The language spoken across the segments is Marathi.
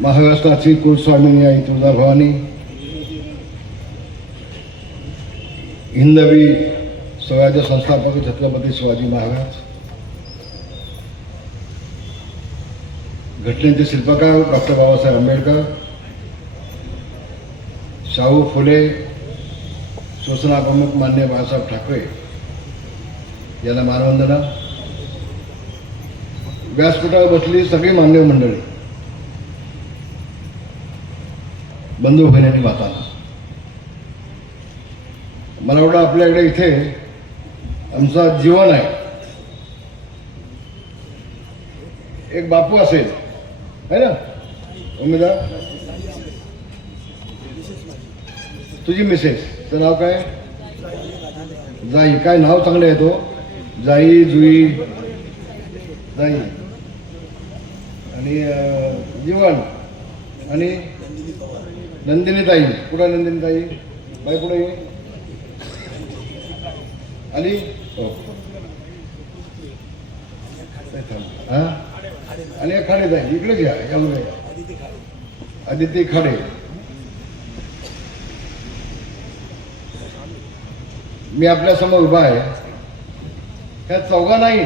महाराष्ट्राची कुलस्वामिनी आई तुळजाभवानी, हिंदवी स्वराज्य संस्थापक छत्रपती शिवाजी महाराज, घटनेचे शिल्पकार डॉक्टर बाबासाहेब आंबेडकर, शाहू फुले, शिवसेना प्रमुख माननीय बाळासाहेब ठाकरे यांना मानवंदना. व्यासपीठावर बसलेली सगळी मान्यवर मंडळी, बंधू भगिनी मातांना, मला वाटतं आपल्याकडे इथे आमचा जीवन आहे. एक बापू असेल है ना उमेदवार, तुझी मिसेस तर नाव काय? जाई. काय नाव चांगलं आहे तो, जाई जुई जाई. आणि जीवन आणि नंदिनी ताई. कुठं नंदिनी ताई? बाई पुढे आली. हो हा. आणि खाडे ताई इकडेच या, यामुळे आदिती खाडे. मी आपल्या समोर उभा आहे. ह्या चौघा नाही,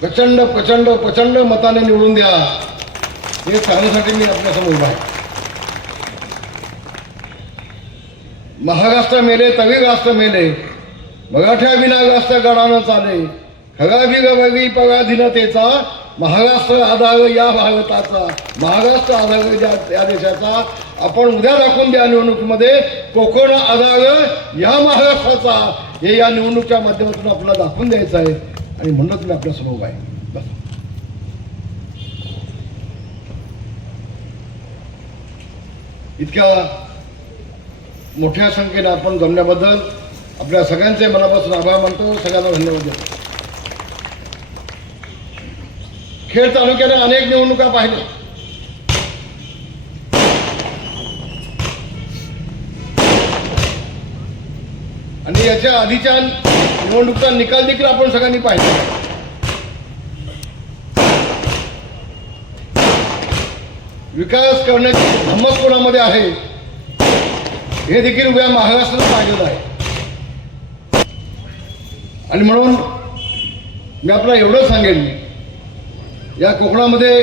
प्रचंड प्रचंड प्रचंड मताने निवडून द्या हे सांगण्यासाठी मी आपल्या समोर उभा आहे. महाराष्ट्र मेले तवी राष्ट्र मेले, मराठ्या विना राष्ट्र गडानं चाले, खरा बिगवगी पराधीनतेचा, महाराष्ट्र आधार या भारताचा, महाराष्ट्र आधार या देशाचा. आपण उद्या दाखवून द्या निवडणुकीमध्ये कोकण आधार या महाराष्ट्राचा, हे या निवडणुकीच्या माध्यमातून आपल्याला दाखवून द्यायचं आहे. आणि म्हणूनच मी आपल्या समोर आहे. बस इतक्या मोठ्या संख्येने आपण जमण्याबद्दल आपल्या सगळ्यांचे मनापासून आभार मानतो. सगळ्यांना धन्यवाद देतो. खेड तालुक्याने अनेक निवडणुका पाहिल्या. आणि याच्या आधीच्या निवडणुकीचा निकाल देखील आपण सगळ्यांनी पाहिला. विकास करण्याची धम्मक कोणामध्ये आहे हे देखील उभ्या महाराष्ट्राला पाहिलेलं आहे. आणि म्हणून मी आपल्याला एवढं सांगेन, या कोकणामध्ये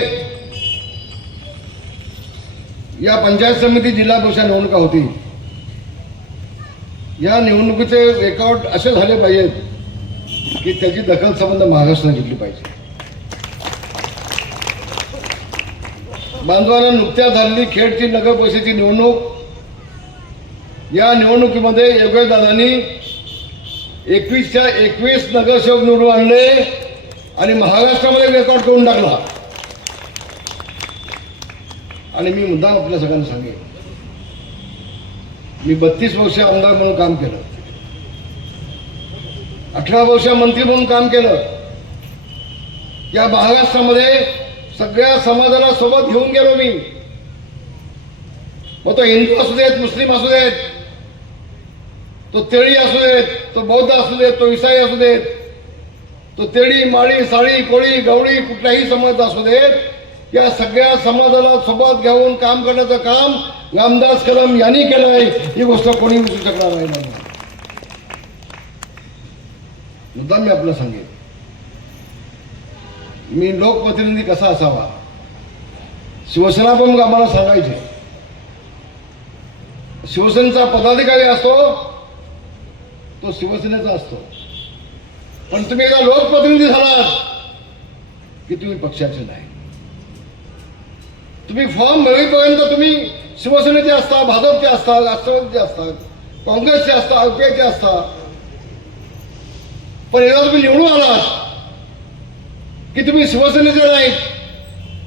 या पंचायत समिती जिल्हा परिषद निवडणुका होती. या निवडणुकीचे रेकॉर्ड असे झाले पाहिजेत की त्याची दखल संबंध महाराष्ट्राने घेतली पाहिजे. बांधवांना नुकत्याच झालेली खेडची नगर परिषदेची निवडणूक, या निवडणुकीमध्ये योगेशदादांनी 21च्या 21 नगरसेवक निवडून आणले आणि महाराष्ट्रामध्ये रेकॉर्ड करून टाकला. आणि मी मुद्दाम आपल्या सगळ्यांना सांगेन, मी 32 वर्ष आमदार म्हणून काम केलं, 18 वर्ष मंत्री म्हणून काम केलं. या महाराष्ट्रामध्ये सगळ्या समाजाला सोबत घेऊन गेलो मी. मग तो हिंदू असू देत, मुस्लिम असू देत, तो तेळी असू देत, तो बौद्ध असू देत, तो ईसाई असू देत, तो तेळी माळी साळी कोळी गवळी कुठल्याही समाज असू देत, या सगळ्या समाजाला सोबत घेऊन काम करण्याचं काम रामदास कदम यांनी केलं आहे. ही गोष्ट कोणी विसरू शकणार नाही. मुद्दाम मी आपल्याला सांगेन, मी लोकप्रतिनिधी कसा असावा. शिवसेना प्रमुख आम्हाला सांगायचे, शिवसेनेचा पदाधिकारी असतो तो शिवसेनेचा असतो, पण तुम्ही एकदा लोकप्रतिनिधी झालात की तुम्ही पक्षाचे नाही. तुम्ही फॉर्म भरेपर्यंत तुम्ही शिवसेनेचे असता, भाजपचे असता, राष्ट्रवादीचे असतात, काँग्रेसचे असता, आरपीआयचे असता. पण एकदा तुम्ही निवडून आलात की तुम्ही शिवसेनेचे नाहीत,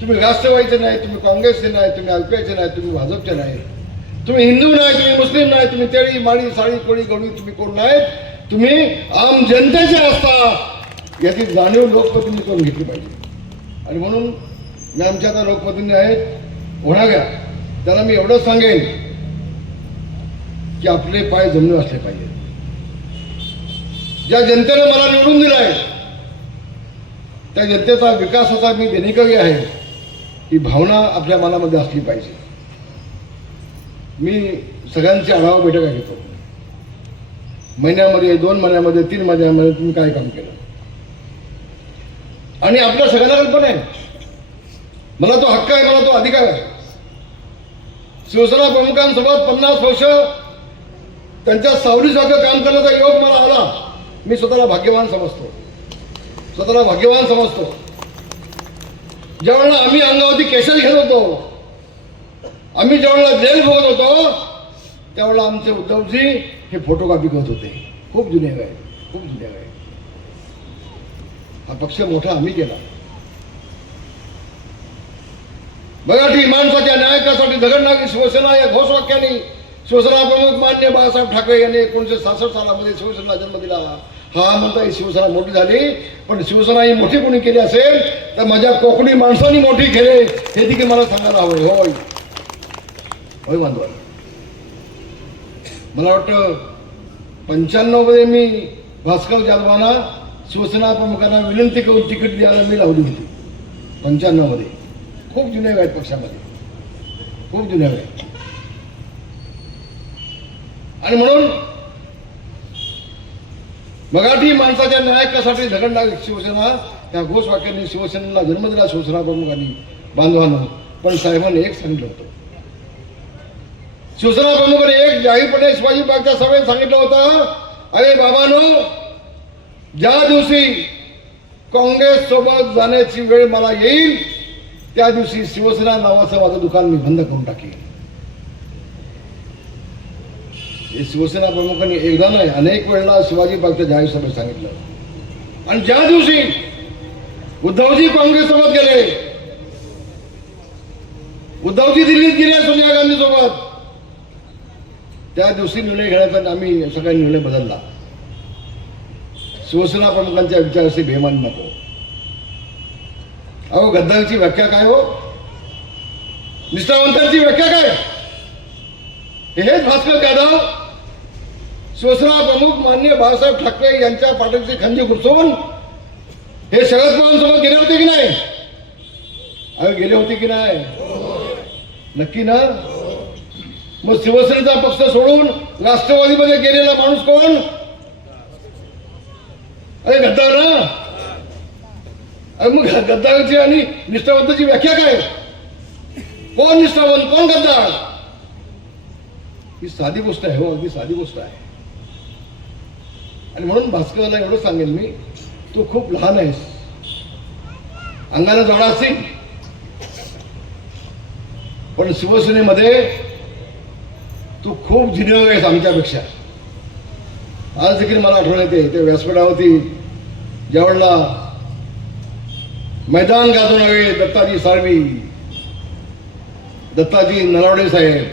तुम्ही राष्ट्रवादीचे नाही, तुम्ही काँग्रेसचे नाही, तुम्ही आरपीआयचे नाही, तुम्ही भाजपचे नाही, तुम्ही हिंदू नाही, तुम्ही मुस्लिम नाही, तुम्ही तेळी माळी साळी कोळी गवळी तुम्ही कोण नाहीत, तुम्ही आम जनतेचे असता. याची जाणीव लोकप्रतिनिधी करून घेतली पाहिजे. आणि म्हणून मी आमच्या आता लोकप्रतिनिधी आहेत होणाऱ्या, त्याला मी एवढंच सांगेन की आपले पाय जमून असले पाहिजे. ज्या जनतेने मला निवडून दिलाय त्या जनतेचा विकासाचा मी देणेकरी आहे. ही भावना आपल्या मनामध्ये असली पाहिजे. मी सगळ्यांची आढावा बैठका घेतो. महिन्यामध्ये, 2 महिन्यामध्ये, 3 महिन्यामध्ये तुम्ही काय काम केलं, आणि आपल्या सगळ्यांना कल्पना आहे, मला तो हक्क आहे, मला तो अधिकार आहे. शिवसेना प्रमुखांसोबत 50 वर्ष त्यांच्या सावलीसारखं काम करण्याचा योग मला आला. मी स्वतःला भाग्यवान समजतो, स्वतःला भाग्यवान समजतो. ज्यावेळेला आम्ही अंगावरती केशर घेत होतो, आम्ही ज्यावेळेला जेल भोगत होतो, त्यावेळेला आमचे उद्धवजी हे फोटोकॉपी करत होते. खूप जुने आहे, खूप जुने आहे. हा पक्ष मोठा आम्ही केला. मराठी माणसाच्या न्यायासाठी झगडणारी शिवसेना या घोषवाक्याने शिवसेना प्रमुख मान्य बाळासाहेब ठाकरे यांनी 1966 सालामध्ये शिवसेनेला जन्म दिला. हा म्हणता ही शिवसेना मोठी झाली, पण शिवसेना ही मोठी कोणी केली असेल तर माझ्या कोकणी माणसांनी मोठी केली, हे देखील मला सांगायला हवंय. होय होय बांधवा. मला वाटतं 95 मध्ये मी भास्कर जाधवांना शिवसेना प्रमुखांना विनंती करून तिकीट द्यायला मी लावली होती. 95 मध्ये. खूप जुने आहेत पक्षामध्ये, खूप जुने आहेत. आणि म्हणून मराठी माणसाच्या न्यायासाठी झगडणारी शिवसेना त्या घोषवाक्याने शिवसेनेला जन्म दिला शिवसेना प्रमुखांनी बांधवांना. पण साहेबांनी एक सांगितलं होतं, शिवसेना प्रमुखांनी एक जाहीरपणे शिवाजी पार्कच्या सभेत सांगितलं होतं, अरे बाबांनो, ज्या दिवशी काँग्रेस सोबत जाण्याची वेळ मला येईल त्या दिवशी शिवसेना नावाचं माझं दुकान मी बंद करून टाकेन. हे शिवसेना प्रमुखांनी एकदा नाही अनेक वेळेला शिवाजी पार्कच्या जाहीर सभेत सांगितलं. आणि ज्या दिवशी उद्धवजी काँग्रेस सोबत गेले, उद्धवजी दिल्लीत गेले सोनिया गांधी सोबत, त्या दिवशी निर्णय घेण्याचा आम्ही सगळ्यांनी निर्णय बदलला. शिवसेना प्रमुखांच्या विचाराशी बेमान नको. अहो, गद्दारीची व्याख्या काय हो, निष्ठावंतांची व्याख्या काय? हेच भास्कर जाधव शिवसेना प्रमुख माननीय बाळासाहेब ठाकरे यांच्या पाठीची खंजी घुसवून हे शरद पवारांसोबत गेले होते की नाही? अरे गेले होते की नाही? नक्की ना? मग शिवसेनेचा पक्ष सोडून राष्ट्रवादीमध्ये गेलेला माणूस कोण? अरे गद्दार ना. अरे मग गद्दाराची आणि निष्ठावंताची व्याख्या काय? कोण निष्ठावंत, कोण गद्दार? ही साधी गोष्ट आहे हो, अगदी साधी गोष्ट आहे. आणि म्हणून भास्करला एवढं सांगेल मी, तू खूप लहान आहेस, अंगाला जोडा असेल, पण शिवसेनेमध्ये तू खूप ज्युनियर आहेस आमच्यापेक्षा. आज देखील मला आठवण येते, त्या व्यासपीठावरती ज्यावेळेला मैदान गाजवणारे दत्ताजी साळवी, दत्ताजी नलावडे साहेब,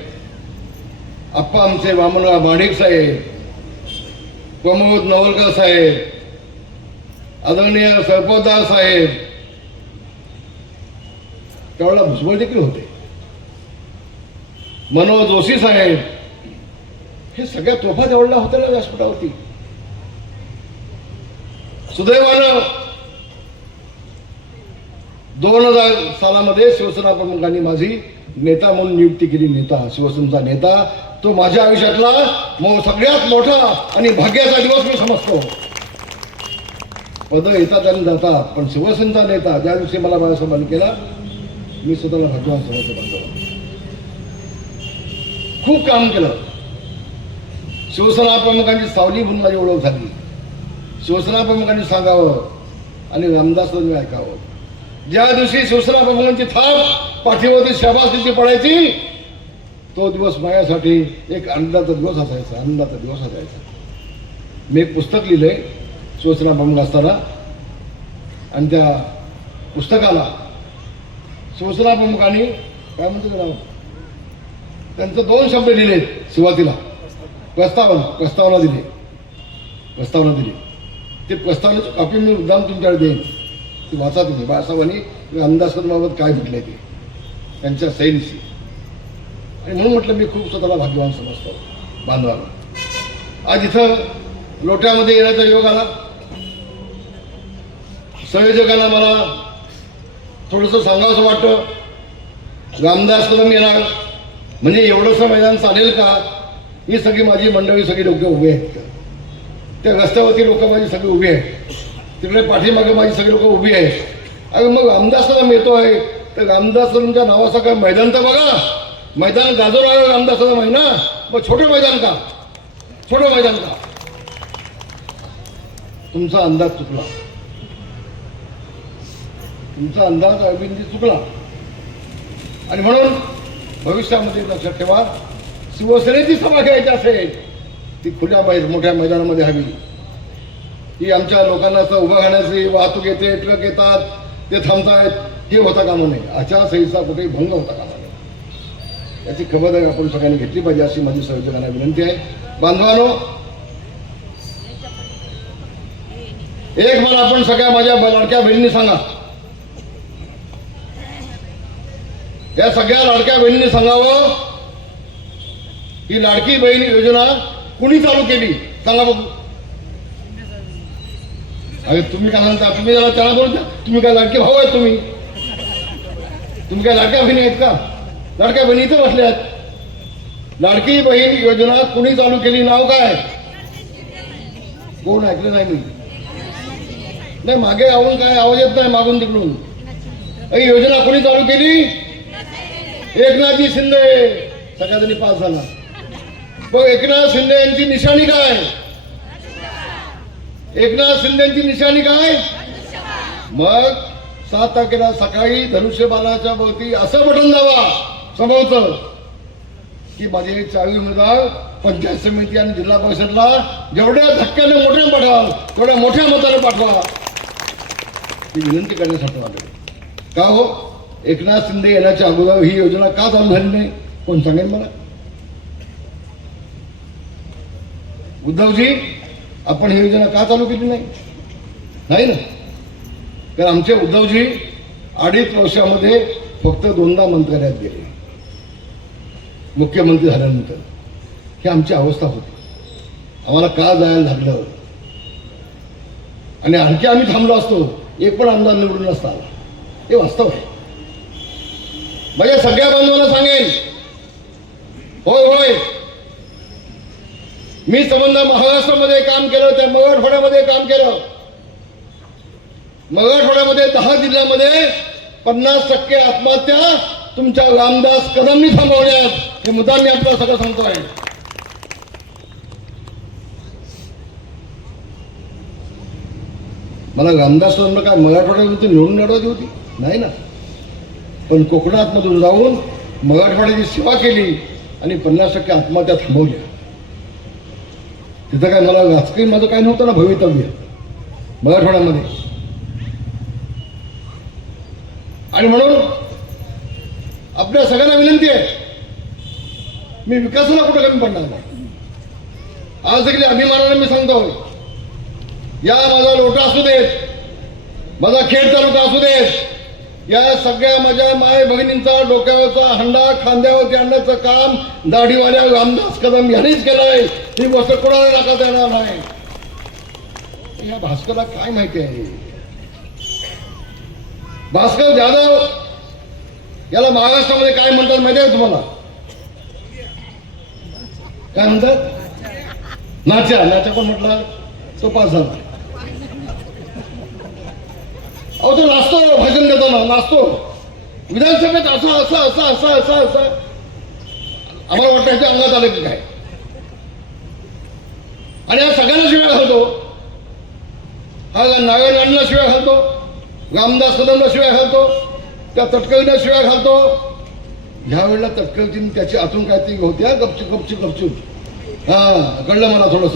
आप्पा आमचे वामनराव माडिक साहेब, प्रमोद नवलकर साहेब, आदरणीय सरपोतदार साहेब, त्यावेळेला भुजबळ देखील होते, मनोज जोशी साहेब, हे सगळ्या तोफा त्यावेळेला होत्या ना व्यासपीठावरती. सुदैवानं 2000 सालामध्ये शिवसेना प्रमुखांनी माझी नेता म्हणून नियुक्ती केली. नेता, शिवसेनेचा नेता, तो माझ्या आयुष्यातला सगळ्यात मोठा आणि भाग्याचा दिवस मी समजतो. पद येतात आणि जातात, पण शिवसेनेचा नेता ज्या दिवशी मला बाळासाहेबांनी केला, मी स्वतःला भाग्यवान समजतो. खूप काम केलं. शिवसेना प्रमुखांची सावली म्हणून माझी ओळख झाली. शिवसेना प्रमुखांनी सांगावं आणि रामदासांनी ऐकावं. ज्या दिवशी शिवसेना प्रमुखांची थाप पाठीवरती शाबासकीची पडायची, तो दिवस माझ्यासाठी एक आनंदाचा दिवस असायचा, आनंदाचा दिवस असायचा. मी एक पुस्तक लिहिलंय शिवसेना प्रमुख असताना, आणि त्या पुस्तकाला शिवसेना प्रमुखांनी काय म्हणतो नाव, त्यांचं 2 शब्द लिहिले सुरुवातीला. प्रस्तावना दिली. ते प्रस्तावनेची कॉपी मी मुद्दाम तुमच्याकडे देईन, ती वाचा तुम्ही. बाळासाहेबांनी रामदासांबाबत काय म्हटलंय ते त्यांच्या सैनिशी. आणि म्हणून म्हटलं मी खूप स्वतःला भाग्यवान समजतो बांधवाला. आज इथं लोट्यामध्ये येण्याचा योग आला. संयोजकांना मला थोडंसं सांगावंसं वाटतं, रामदास कदम येणार म्हणजे एवढंसं मैदान चालेल का? ही सगळी माझी मंडळी सगळी लोक उभी आहेत. त्या रस्त्यावरती लोक माझी सगळी उभी आहेत. तिकडे पाठीमागे माझी सगळी लोक उभी आहेत. अरे मग रामदास कदम येतोय तर रामदास कदमच्या नावाचं काय मैदान तर बघा. मैदान गाजवणारं रामदास कदम आहे ना. मग छोटं मैदान का? छोटं मैदान का? तुमचा अंदाज चुकला. तुमचा अंदाज अरविंदजी चुकला. आणि म्हणून भविष्यामध्ये लक्षात ठेवा, शिवसेनेची सभा घ्यायची असेल ती खुल्या मोठ्या मैदानामध्ये हवी. ही आमच्या लोकांना असं उभं राहण्याची वाहतूक येते, ट्रक येतात, ते थांबतायत, हे होता कामा नये. आचारसंहिता कुठेही भंग होता कामा नये. याची खबरदारी आपण सगळ्यांनी घेतली पाहिजे अशी माझी संयोजकांना विनंती आहे. बांधवांनो, एक मला आपण सगळ्या माझ्या लाडक्या बहिणींनी सांगा, या सगळ्या लाडक्या बहिणींनी सांगावं ही लाडकी बहीण योजना कुणी चालू केली सांगा बघू. अरे तुम्ही काय म्हणता? तुम्ही जरा त्याला बोलता. तुम्ही काय लाडके भाऊ आहेत? तुम्ही काय लाडक्या बहिणी आहेत का? लाडक्या बहिणी इथं बसल्या आहेत. लाडकी बहीण योजना कुणी चालू केली? नाव काय? कोण ऐकलं नाही मी? नाही, मागे आवून काय आवाज येत नाही मागून तिकडून. ही योजना कोणी चालू केली? एकनाथजी शिंदे. सगळ्यांनी पास झाला. मग एकनाथ शिंदे यांची निशाणी काय? एकनाथ शिंदेची निशाणी काय? मग 7 तारखेला सकाळी धनुष्यबाणाच्या भोवती असं बटन दाबा समोरचं की माझे 40 उमेदवार पंचायत समिती आणि जिल्हा परिषदला जेवढ्या धक्क्याने मोठ्या पाठवाल तेवढ्या मोठ्या मताने पाठवा ही विनंती करण्यासाठी आले. का हो? एकनाथ शिंदे येण्याच्या अगोदर ही योजना का चालू झाली नाही? कोण सांगेल मला? उद्धवजी, आपण ही योजना का चालू केली नाही ना? कारण आमचे उद्धवजी 2.5 वर्षामध्ये फक्त 2दा मंत्रालयात गेले मुख्यमंत्री झाल्यानंतर. ही आमची अवस्था होती. आम्हाला का जायला लागलं आणि आणखी आम्ही थांबलो असतो, एक पण आमदार निवडून नसता आला. हे वास्तव आहे. माझ्या सगळ्या बांधवांना सांगेन, होय होय, मी संबंध महाराष्ट्रामध्ये काम केलं, त्या मराठवाड्यामध्ये काम केलं. मराठवाड्यामध्ये 10 जिल्ह्यामध्ये 50% आत्महत्या तुमच्या रामदास कदमनी थांबवल्यात. हे मुद्दा मी आपल्याला सगळं सांगतोय. मला रामदास कदमला काय मराठवाड्यामध्ये निवडून लढवली होती? नाही ना. पण कोकणात मधून जाऊन मराठवाड्याची सेवा केली आणि 50% आत्महत्या थांबवल्या. तिथं काय मला राजकीय माझं काय नव्हतं ना भवितव्य मराठवाड्यामध्ये. आणि म्हणून आपल्या सगळ्यांना विनंती आहे, मी विकासाला कुठं कमी पडणार नाही. आज देखील अभिमानाने मी सांगतो, या माझा लोटा असू देत, माझा खेड तालुका असू देत, या सगळ्या माझ्या माय बहिणींचा डोक्यावरचा हंडा खांद्यावरती आणण्याचं काम दाढीवाल्या रामदास कदम यांनीच केलंय. ही गोष्ट कोणाला नाकारता येणार नाही. या भास्करला काय माहिती आहे? भास्कर जाधव याला महाराष्ट्रामध्ये काय म्हणतात माहिती आहे तुम्हाला? काय म्हणतात? नाच्या. नाच्या कोण म्हटलं? तो पास झाला. अहो तो नाचतो, भाषण देताना नाचतो विधानसभेत. असं असं असं असं असं असं आम्हाला वाटतं ह्याच्या अंगात आलं की काय. आणि हा सगळ्यांना शिवाय घालतो. हा नारायणांना शिवाय घालतो, रामदास कदमला शिवाय घालतो, त्या तटकरीला शिवाय घालतो. ह्या वेळेला तटकरीने त्याची आतून काहीतरी होत्या गपचूप गपचूप गपचूप. हा, कळलं मला थोडस.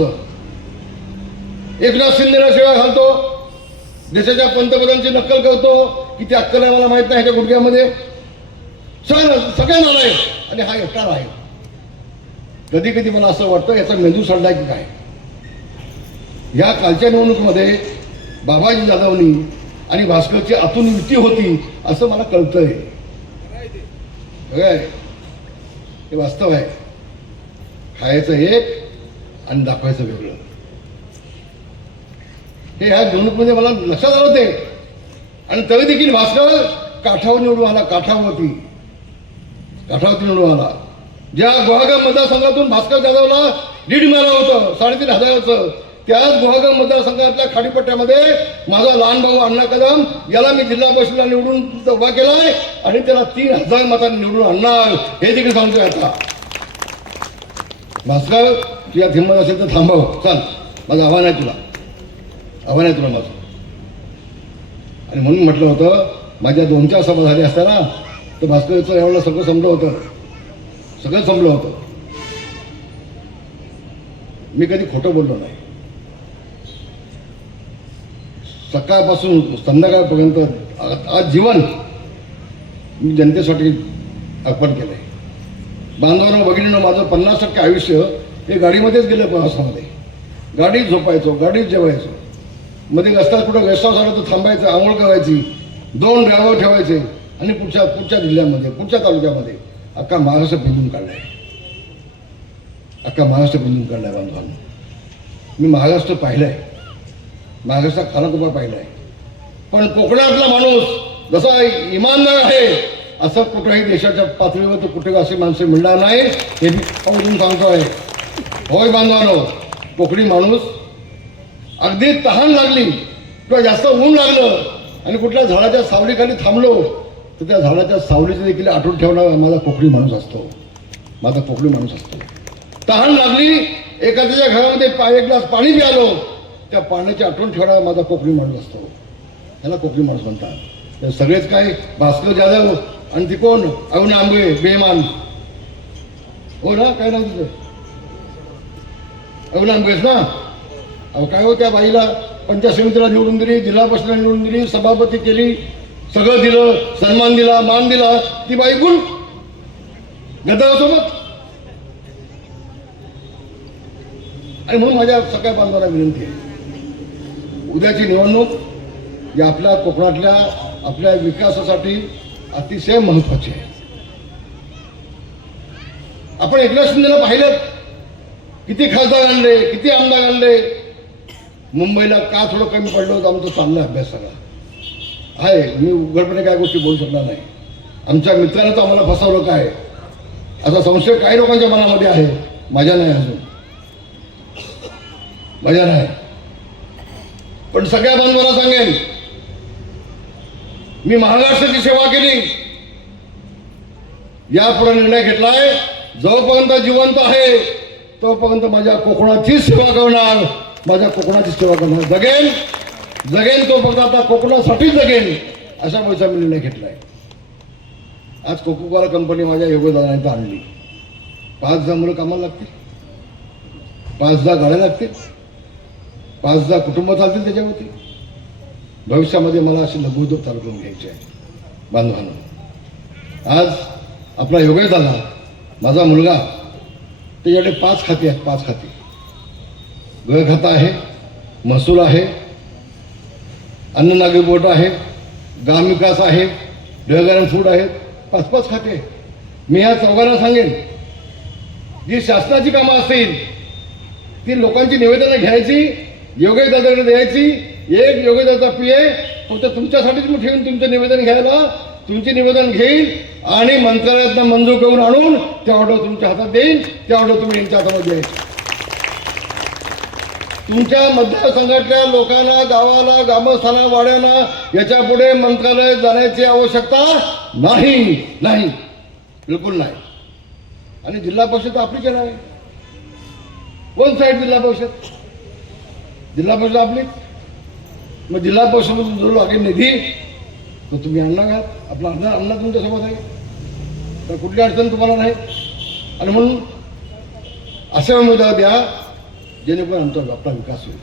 एकनाथ शिंदेला शिवाय घालतो, देशाच्या पंतप्रधानांची नक्कल करतो. किती अक्कल आहे मला माहित नाही ह्याच्या गुडघ्यामध्ये. सगळ्यांना नाही आणि हा एकटा आहे. कधी कधी मला असं वाटतं याचा मेंदू सडलाय की काय. या कालच्या निवडणुकीमध्ये बाबाजी जाधवनी आणि भास्करची आतून युती होती असं मला कळतंय. हे वास्तव आहे. खायचं एक आणि दाखवायचं वेगळं. हे ह्या निवडणुकीमध्ये मला लक्षात आलं ते. आणि तरी देखील भास्कर काठावर निवडून आला. काठावरती काठावरती निवडून आला. ज्या गुहागर मतदारसंघातून भास्कर जाधवला लीड मिळालं होतं 3,500 त्याच गुहागर मतदारसंघातल्या खाडीपट्ट्यामध्ये माझा लहान भाऊ अण्णा कदम याला मी जिल्हा परिषदेला निवडून उभा केलाय आणि त्याला 3,000 मतांनी निवडून आणणार हे देखील सांगतोय. आता भास्कर तुझ्या हिंमत असेल तर थांबव, चल, माझं आव्हान आहे तुला, आव्हान आहे तुला माझं. आणि म्हणून म्हटलं होतं माझ्या 2-4 सभा झाल्या असताना तर भास्करचं एवढं सगळं संपलं होतं, सगळं संपलं होतं. मी कधी खोटं बोललो नाही. सकाळपासून संध्याकाळपर्यंत आज जीवन मी जनतेसाठी अर्पण केलंय. बांधवांनो भगिनींनो, माझं 50% आयुष्य हे गाडीमध्येच गेलं. प्रवासामध्ये गाडीत झोपायचो, गाडीत जेवायचो, मध्ये रस्त्यात कुठं गेस्ट हाऊस आलं तर थांबायचं, आंघोळ करायची, 2 ड्रायव्हर ठेवायचे आणि पुढच्या जिल्ह्यामध्ये पुढच्या तालुक्यामध्ये अख्खा महाराष्ट्र पिंजून काढलाय, अख्खा महाराष्ट्र पिंजून काढलाय. बांधवांनो, मी महाराष्ट्र पाहिलाय, महाराष्ट्रात खानाकोपरा पाहिलाय, पण कोकणातला माणूस जसा इमानदार आहे असं कुठल्याही देशाच्या पातळीवर तर कुठे अशी माणसं मिळणार नाही हे मी समजून सांगतोय. होय बांधवानो, कोकणी माणूस अगदी तहान लागली किंवा जास्त ऊन लागलं आणि कुठल्या झाडाच्या सावलीखाली थांबलो तर त्या झाडाच्या सावलीचं देखील आठवण ठेवणारा माझा कोकणी माणूस असतो, माझा कोकणी माणूस असतो. तहान लागली, एखाद्याच्या घरामध्ये 1 ग्लास पाणी प्यालो, त्या पाण्याची आठवण ठेवणारा माझा कोकणी माणूस असतो. त्याला कोकणी माणूस म्हणतात. तर सगळेच काय भास्कर जाधव आणि ती कोण अरुण आंबे बेमान, हो ना, काय नाव तुझं, अरुण आंबेस ना. अहो काय हो, त्या बाईला पंचायत समितीला निवडून दिली, जिल्हा परिषदेला निवडून दिली, सभापती केली, सगळं दिलं, सन्मान दिला, मान दिला. ती बाई गुण गद्दारासोबत. आणि म्हणून माझ्या सगळ्या बांधवांना विनंती आहे, उद्याची निवडणूक या आपल्या कोकणातल्या आपल्या विकासासाठी अतिशय महत्वाची आहे. आपण एकनाथ शिंदेला पाहिलं, किती खासदार आणले, किती आमदार आणले. मुंबईला का थोडं कमी पडलं होतं, आमचं चांगला अभ्यास सगळा आहे. मी उघडपणे काय गोष्टी बोलू शकणार नाही. आमच्या मित्रानं तर आम्हाला फसवलं काय असा संशय काही लोकांच्या मनामध्ये आहे, माझ्या नाही, अजून माझ्या नाही. पण सगळ्या बांधवांना सांगेन, मी महाराष्ट्राची सेवा केली, यापुढे निर्णय घेतलाय, जोपर्यंत जिवंत आहे तोपर्यंत माझ्या कोकणाचीच सेवा करणार, माझ्या कोकणाची सेवा करणार, जगेन जगेन तोपर्यंत आता कोकणासाठीच जगेन, अशा मुळेचा मी निर्णय घेतलाय. आज कोकोकोला कंपनी माझ्या योगदानात आणली. 5,000 मुलं कामाला लागतील, 5,000 गाड्या लागतील, 5,000 कुटुंब चालतील त्याच्यावरती. भविष्यामध्ये मला अशी लघुउद्योग चालू करून घ्यायचे आहे. बांधवांनो, आज आपला योगेश दादा, माझा मुलगा, त्याच्याकडे 5 खाती आहेत, 5 खाती. गृह खातं आहे, महसूल आहे, अन्न नागरी पुरवठा आहे, ग्रामविकास आहे, डेव्हलपमेंट फूड आहेत, 5-5 खाते. मी ह्या चौघांना सांगेन, जी शासनाची कामं असतील ती लोकांची निवेदनं घ्यायची, योगेश दादाकडे द्यायची. एक योगेश दादा पीए फक्त तुमच्यासाठीच मी ठेवून तुमचं निवेदन घ्यायला, तुमची निवेदन घेईल आणि मंत्रालयातनं मंजूर करून आणून त्या ऑर्डर तुमच्या हातात देईल. त्या ऑर्डर तुम्ही यांच्या हातामध्ये द्यायची. तुमच्या मतदारसंघातल्या लोकांना, गावाला, ग्रामस्थांना, वाड्यांना याच्या पुढे मंत्रालयात जाण्याची आवश्यकता नाही, नाही, बिलकुल नाही. आणि जिल्हा परिषद आपली केलं आहे. वन साईड जिल्हा परिषद, जिल्हा परिषद आपली. मग जिल्हा परिषदेमधून जो लागेल निधी तो तुम्ही आणणार आहात. आपला अण्णा तुमच्यासोबत आहे, तर कुठली अडचण तुम्हाला नाही. आणि म्हणून असे उमेदवार द्या जेणेकरून आमचा आपला विकास होईल.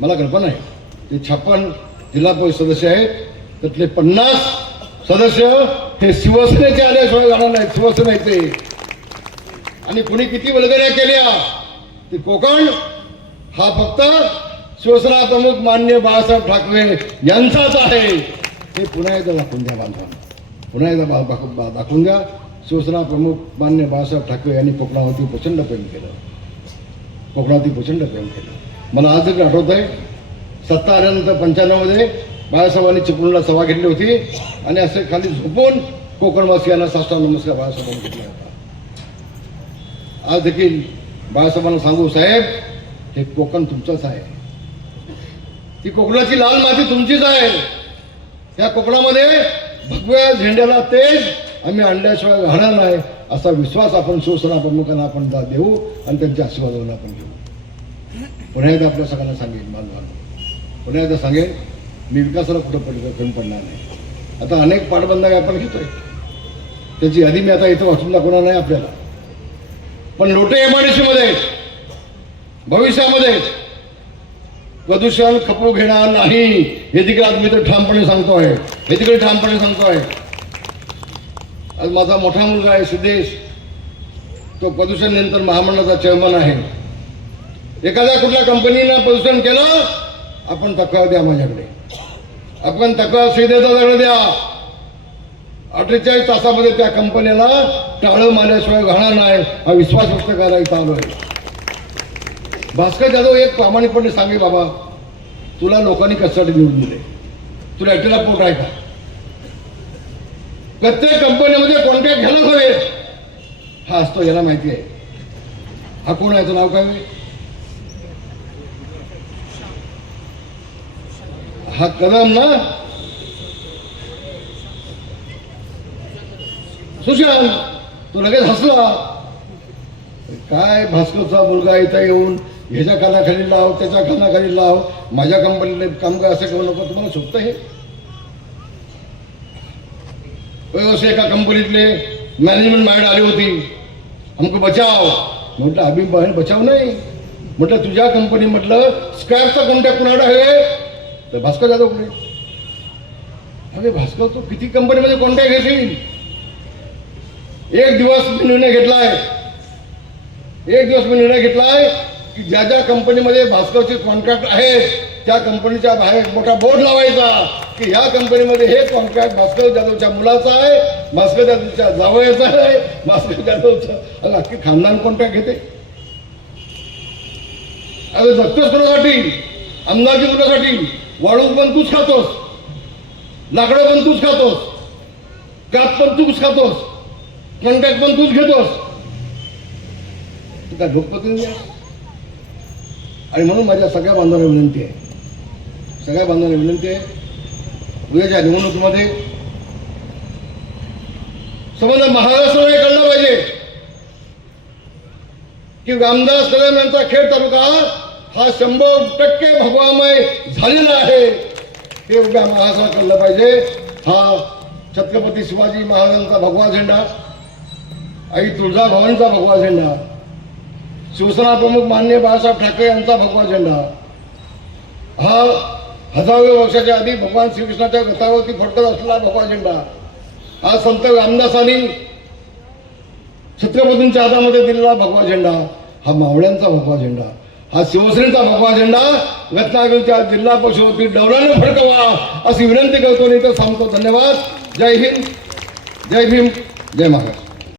मला कल्पना आहे ते 56 जिल्हा परिषद सदस्य आहेत, त्यातले 50 सदस्य हे शिवसेनेचे आल्याशिवाय जाणार नाहीत, शिवसेनेचे. आणि कुणी किती वल्गऱ्या केल्या, ते कोकण हा फक्त शिवसेना प्रमुख माननीय बाळासाहेब ठाकरे यांचाच आहे. हे पुन्हा एकदा दाखवून द्या बांधवांना, पुन्हा एकदा दाखवून द्या. शिवसेना प्रमुख माननीय बाळासाहेब ठाकरे यांनी कोकणावरती प्रचंड प्रेम केलं, कोकणावरती प्रचंड प्रेम केलं. मला आज देखील आठवत आहे, सत्ता आल्यानंतर 95 मध्ये बाळासाहेबांनी चिपळूणला सभा घेतली होती आणि असे खाली झोपून कोकणवासियांना साष्टांग नमस्कार बाळासाहेबांनी केला होता. आज देखील बाळासाहेबांना सांगू, साहेब हे कोकण तुमचंच आहे, ती कोकणाची लाल माती तुमचीच आहे. त्या कोकणामध्ये भगव्या झेंड्याला तेज आम्ही आणल्याशिवाय राहणार नाही, असा विश्वास आपण शिवसेना प्रमुखांना आपण देऊ आणि त्यांच्या आशीर्वादाला आपण घेऊ. पुन्हा एकदा आपल्या सगळ्यांना सांगेन, बांधवांना पुन्हा एकदा सांगेन, मी विकासाला कुठं कमी पडणार नाही. आता अनेक पाटबंधारे आपण घेतोय, त्याची यादी मी आता इथं वाचून दाखवणार नाही आपल्याला. पण लोटे एमआयडीसी मध्ये भविष्यामध्ये प्रदूषण खपू घेणार नाही, हे देखील आज मी तर ठामपणे सांगतोय, हे देखील ठामपणे सांगतोय. आज माझा मोठा मुलगा आहे सिद्धेश, तो प्रदूषण नियंत्रण महामंडळाचा चेअरमन आहे. एखाद्या कुठल्या कंपनीनं प्रदूषण केलं, आपण तक्रार द्या माझ्याकडे, आपण तक्रार सीधेदाराकडे द्या. 48 तासामध्ये त्या कंपनीला टाळं मारल्याशिवाय राहणार नाही, हा विश्वास व्यक्त करायला इथं आलोय. भास्कर जाधव एक प्रामाणिकपणे सांगे, बाबा तुला लोकांनी कशासाठी निवडून दिले, तुला एकट्याला पोट आहे का? प्रत्येक कंपनीमध्ये कॉन्ट्रॅक्ट घ्यायला हवे, हा असतो, याला माहिती आहे. हा कोण आहे, नाव काय? हा कदम ना, सुशांत. तो लगेच हसला. काय भास्करचा मुलगा इथं येऊन ह्याच्या कानाखाली लाव, त्याच्या कानाखाली लाव, माझ्या कंपनीला काम कर असं करू नको. तुम्हाला शोधतं हे? असे एका कंपनीतले मॅनेजमेंट माइंड आली होती, हमको बचाव. म्हटलं अभि बचाव नाही, म्हटलं तुझ्या कंपनी म्हटलं स्क्रॅपचा कॉन्टॅक्ट कुणाकडे आहे? तर भास्कर जाधव कुठे? अरे भास्कर, तू किती कंपनीमध्ये कॉन्टॅक्ट घेशील? एक दिवस मी निर्णय घेतलाय की ज्या ज्या कंपनीमध्ये भास्करचे कॉन्ट्रॅक्ट आहेत त्या कंपनीच्या बाहेर मोठा बोर्ड लावायचा की ह्या कंपनीमध्ये हे कॉन्ट्रॅक्ट भास्कर जाधवच्या मुलाचा आहे, भास्कर जाधवच्या जावयाचा आहे, भास्कर जाधवचं अख्खी खानदान कॉन्ट्रॅक्ट घेते. अरे जगतोस कोणासाठी? अंदाजी कोणासाठी? वाळू पण तूच खातोस, लाकडं पण तूच खातोस, काप पण तूच खातोस, कॉन्ट्रॅक्ट पण तूच घेतोस. तू काय लोकप्रतिनिधी आहे? आणि म्हणून माझ्या सगळ्या बांधवांना विनंती आहे, उद्याच्या निवडणुकीमध्ये समजा महाराष्ट्राने कळलं पाहिजे की रामदास कदम यांचा खेड तालुका हा 100% भगवामय झालेला आहे. हे उद्या महाराष्ट्राला कळलं पाहिजे. हा छत्रपती शिवाजी महाराजांचा भगवा झेंडा, आई तुळजाभवानीचा भगवा झेंडा, शिवसेना प्रमुख माननीय बाळासाहेब ठाकरे यांचा भगवा झेंडा, हा हजारो वर्षाच्या आधी भगवान श्रीकृष्णाच्या गतावरती फडकत असलेला भगवा झेंडा, हा संत रामदासांनी छत्रपतींच्या हातामध्ये दिलेला भगवा झेंडा, हा मावळ्यांचा भगवा झेंडा, हा शिवसेनेचा भगवा झेंडा रत्नागिरीच्या जिल्हा परिषदेवरती डौलाने फडकवा अशी विनंती करतो आणि इथं सांगतो. धन्यवाद. जय हिंद, जय भीम, जय महाराष्ट्र.